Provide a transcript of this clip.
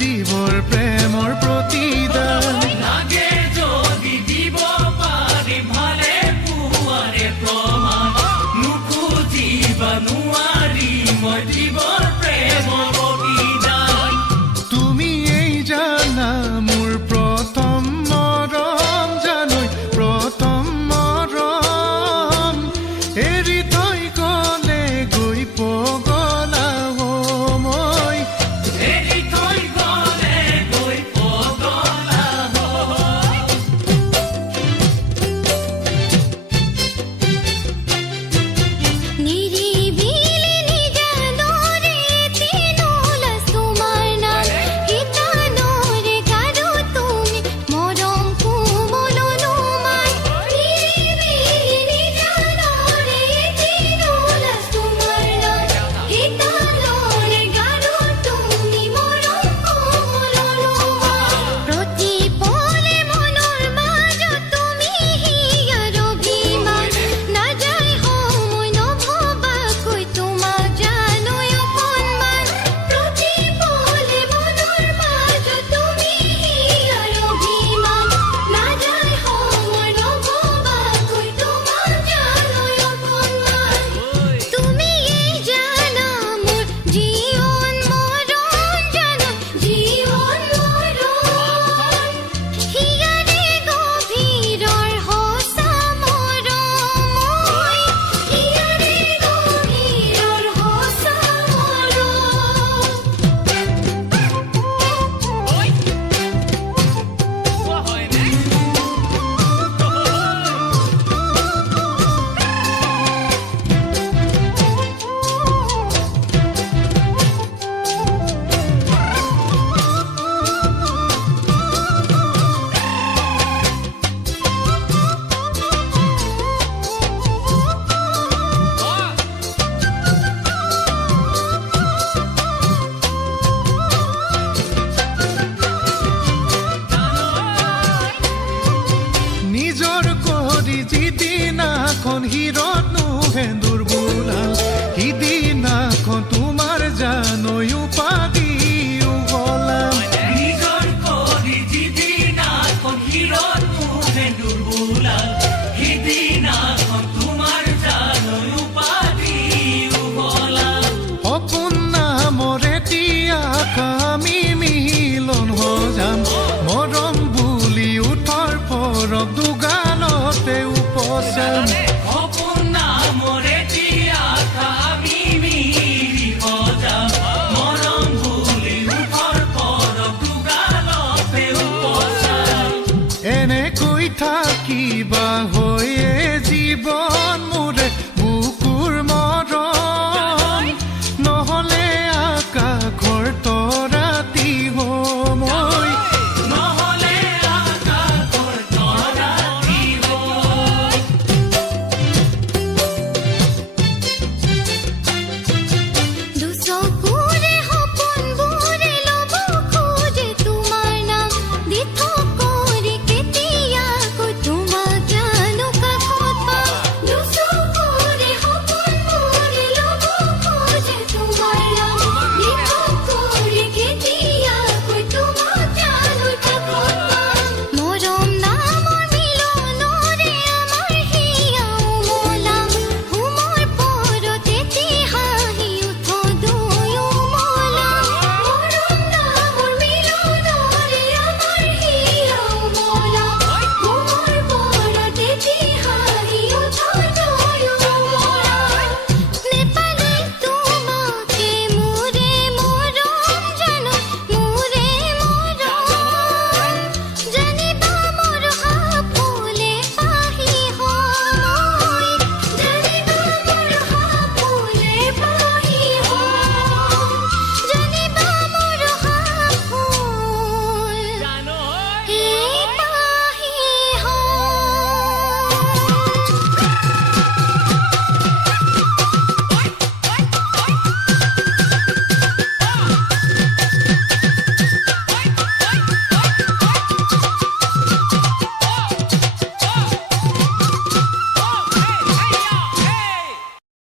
দিবৰ প্ৰেমৰ প্ৰতিদান লাগে যদি দিব পাৰি ভালে পুৱাৰে প্ৰমাণ নুখুজিবা নোৱাৰি মই দিবৰ প্ৰেমৰ প্ৰতিদান তুমি এই জানা মোৰ প্ৰথম মৰম জানৈ প্ৰথম মৰম এৰি থৈ গ'লে গৈ পগলা মই এৰি থৈ গ'লে গৈ পগলা নিৰিবিলি নিজানৰে তিনলাজ তোমাৰ নাম হিতানৰে গাৰু তুমি মৰম কোমলনো মাই নিৰিবিলি নিজানৰে তিনলাজ তোমাৰ নাম হিতানৰে গাৰু তুমি মৰম কোমলনো মাই প্ৰতি পলে মনৰ মাজত তুমি হিয়াৰ অভিমান নাযায় সময় নভবাকৈ তোমাক জানৈ অকণমান প্ৰতি পলে মনৰ মাজত তুমি হিয়াৰ অভিমান নাযায় সময় নভবাকৈ তোমাক জানৈ অকণমান তুমি এই জানা মোৰ জীৱন মৰণ জানা জীৱন মৰণ হিয়াৰে গভীৰৰ সঁচা মৰম হিয়াৰে গভীৰৰ সঁচা নিজৰ কৰি যিদিনাখন হিৰত নোহেন্দুৰ বোলাল সিদিনাখন তোমাৰ জানৈ উপাধি উগলাম নিজৰ কৰি যিদিনাখন হিৰতো সেন্দুৰ বোলাল সিদিনাখন তোমাৰ জানৈ উপাধি উগলাল সপোন নামৰে তিয়া আমি মিলন সজাম মৰম বুলি উঠৰ পৰক দুগালতে উপচাম সপোন নামৰে দিয়া আমি মিলি সজাম মৰম বুলি উঠৰ পৰক দুগালতে উপচাম এনেকৈ থাকিবা হৈয়ে জীৱ